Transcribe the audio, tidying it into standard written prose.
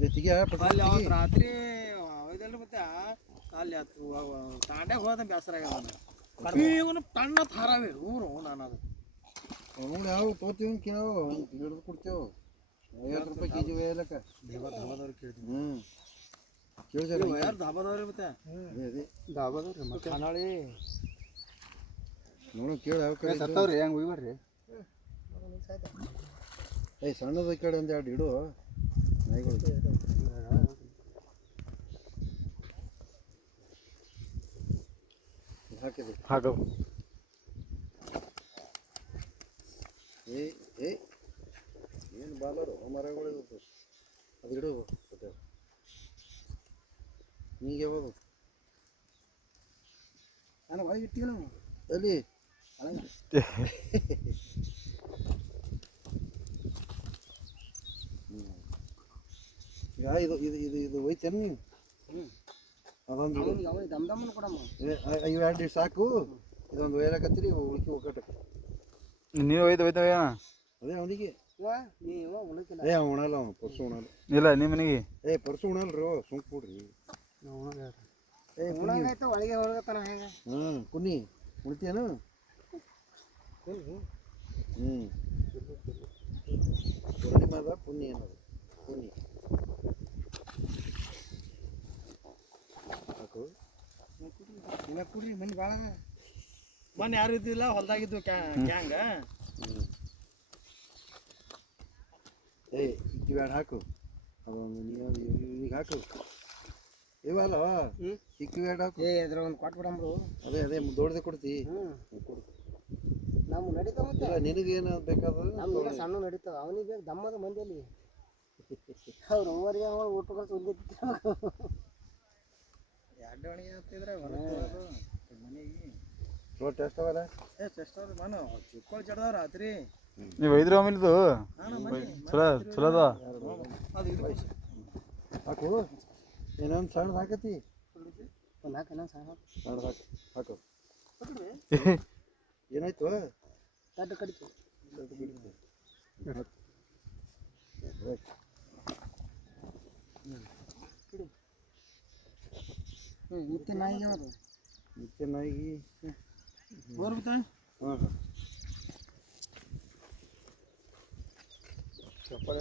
ಜೊತೆಗೆ ಅಲ್ಲಿ ಅವತ್ತು ರಾತ್ರಿ ಒಯ್ದಲ್ರಿ ಮತ್ತೆ ಅಲ್ಲಿ ಆತು ತಾಂಡ್ಯಾಗ ಹೋದ ಬೇಸರ ಆಗ್ಯಾವ ಇವನು ತಣ್ಣ ತಾರಾವೆ ಊರು ನಾನು ಅದು ಅವ್ನು ಯಾವ ತೋತೀವಿ ಕೇಳೋ ಹಿಡಿದು ಕೊಡ್ತೇವೆ 50 ರೂಪಾಯಿ ಕೆಜಿ ಒಯ್ಯಲಕ್ಕ ಧಾಬಾದವ್ರು ಕೇಳ್ತೀವಿ ಕೇಳಿದಾರೆ ಯಾರು ಧಾಬಾದವ್ರಿ ಮತ್ತೆ ಅದೇ ಧಾಬಾದವ್ರಿ ಮತ್ತೆ ಖಾನಾಳಿ ನೋಡು ಕೇಳಿ ಯಾವ ಕಡೆ ಸತ್ತವ್ರಿ ಹೆಂಗೆ ಒಯ್ಬರ್ರಿ ಏಯ್ ಸಣ್ಣದ ಕಡೆ ಒಂದು 2 ಇಡು ನಾಯಿಗಳು ಹಾಕಿದೆ ಹಾಕೋ ಏ ಏನು ಬಾಲರು ಮರಗಳು ಅದು ಇಡು ನಿಂಗೆ ಯಾವುದು ನಾನು ಒಳಗೆ ಇರ್ತೀವಿ ನಾವು ಅಲ್ಲಿ ಈಗ ಇದು ಒಯ್ತೇನೆ ನೀವು ಅದೊಂದು ದಮ್ದಮ್ಮನ ಕೊಡಮ್ಮ ಇವು 2 ಸಾಕು ಇದೊಂದು ಒಯ್ಯಲಕತ್ತೀರಿ ಉಳ್ಕಿ ಒಕ್ಕಟಕ್ಕೆ ನೀವು ಒಯ್ತವ ಅದೇ ಅವನಿಗೆ ಉಳಿತಿಲ್ಲ ಏ ಉಣಲ್ಲ ಅವನು ಪರ್ಸು ಉಣಲ್ಲ ಇಲ್ಲ ನಿಮ್ಮ ಮನೆಗೆ ಪರ್ಸು ಉಣಲ್ರಿ ಸುಂಕ್ ಬಿಡ್ರಿ ಉಣಂಗಾಯ್ತು ಒಳಗೆ ಹೊರಗತ್ತಾನ ಹೆಂಗ ಕುನ್ನಿ ಉಣ್ತೀಯನು ಪೂರ್ಣಿಮಾದ ಪುಣ್ಯ ಏನದು ಪುಣ್ಯ ಹಾಕು ಇಲ್ಲ ಕುಡ್ರಿ ಮನೆ ಭಾಳ ಮೊನ್ನೆ ಯಾರು ಇದ್ದಿಲ್ಲ ಹೊಲ್ದಾಗಿದ್ದು ಗ್ಯಾಂಗ ಇಕ್ಕಿ ಬ್ಯಾಡ ಹಾಕು ಅದೊಂದು ಈಗ ಹಾಕು ಇವಲ್ಲ ಇಕ್ಕಿ ಬ್ಯಾಡ ಹಾಕು ಇದ್ರ ಒಂದು ಕೊಟ್ಬಿಡಂಬ್ರು ಅದೇ ದೊಡ್ಡದೆ ಕೊಡ್ತಿ ಕೊಡು ನಮ್ಮ ನಡೀತಾವ ಮತ್ತೆ ನಿನಗೇನು ಬೇಕಾದ್ರೆ ನಮ್ಮ ಸಣ್ಣ ನಡೀತಾವ ಅವನಿಗೆ ಬೇಕು ದಮ್ಮದ ಮಂದಿಯಲ್ಲಿ ಅವ್ರು ಓವರಿಗೆ ಊಟ ಕಳ್ಸಿ ಒಂದಿತ್ತು 2 ಅಣಿಗೆ ಆಗ್ತಿದ್ರೆ ಮನೆಗೆ ಟೆಸ್ಟ್ ಅವಲ್ಲ ಟೆಸ್ಟ್ ಅವ್ರು ನಾನು ಚಿಕ್ಕೋಳು ಜಡ್ದವ್ರು ರಾತ್ರಿ ನೀವು ಒಯ್ದ್ರಿ ಆಮೇಲೆ ಇದು ಚಲೋ ಅದ ಅದು ಇದು ಹಾಕು ಏನೊಂದು ಸಣ್ಣದು ಹಾಕತಿ ಒಂದು ಹಾಕಿ ಇನ್ನೊಂದು ಸಣ್ಣ ಸಣ್ಣದು ಹಾಕು ಏನಾಯ್ತು ದಡ್ಡ ಕಡಿತು ಮುತ್ತಿನ ನಾಯಿಗೆ ಅದು ಮುತ್ತಿನ ನಾಯಿಗೆ ಗೋರ್ಬಿಟ್ಟ ಹಾಂ ಚಪ್ಪಲಿ